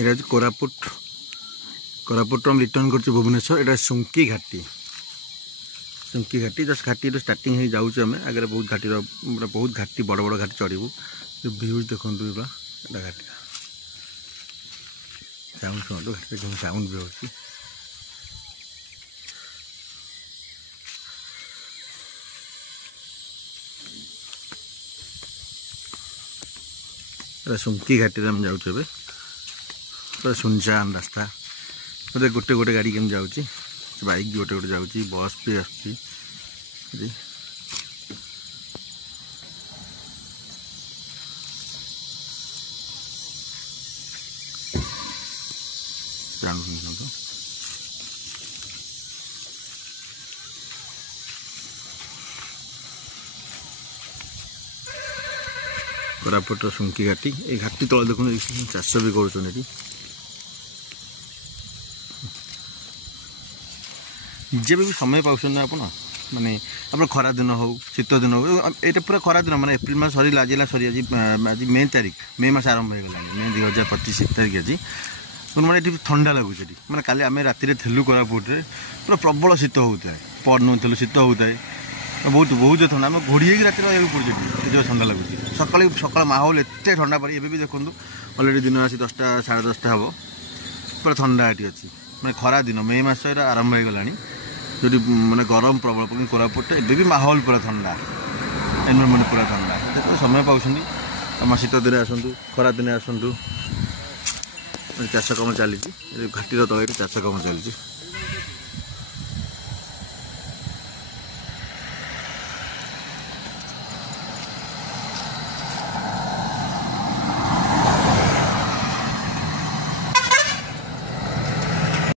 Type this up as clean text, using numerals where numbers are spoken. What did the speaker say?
এটা कोरापुट हम रिटर्न कर भुवनेश्वर एटा सुंकी घाटी जस्ट घाटी स्टार्टिंग हो जाऊँ आम आगे बहुत घाटी बहुत घाटी बड़ बड़ घाटी चढ़ू व्यूज देखो घाटी साउंड शुणु घाटी साउंड भी होती सुंकी घाटी हम जाऊँ पूरा सुनसान रास्ता मतलब गोटे गोटे गाड़ी केम जाऊँगी बाइक भी गोटे गोटे जाऊँगी बस भी आसूँ कोरापुट सुंकी घाटी ये घाटी तले देखो चाष भी कर जे भी समय पाँच आप माने आप खरा दिन हो शीत दिन हो ये पूरा खरा दिन मैंने एप्रिल मास सर सरी आज मे तारीख मे मास आरंभ हो गला मे 2025 तारीख आज मैंने ये ठंडा लगुच मैंने काली आम राति थेलु कोरापुटे पूरा प्रबल शीत होता है पढ़नु थेलु शीत होता है बहुत बहुत ठंडा आम घोड़ी राति रहा पड़े ठंडा लगुच सका माहौल एत ठंडा पड़े भी देखो अलरेडी दिन आसी 10टा 10:30 हम पूरा ठंडा ये अच्छी मैंने खरा दिन मे मास आरंभ हो गला जो मैंने गरम प्रबल कोरापुट एबे भी माहौल पूरा ठंडा एनवायरनमेंट पूरा ठंडा देखो समय पाँच शीत दिन आसतु खरा दिन आसतु चाष कम चली घाटीर तले चाष कम चली।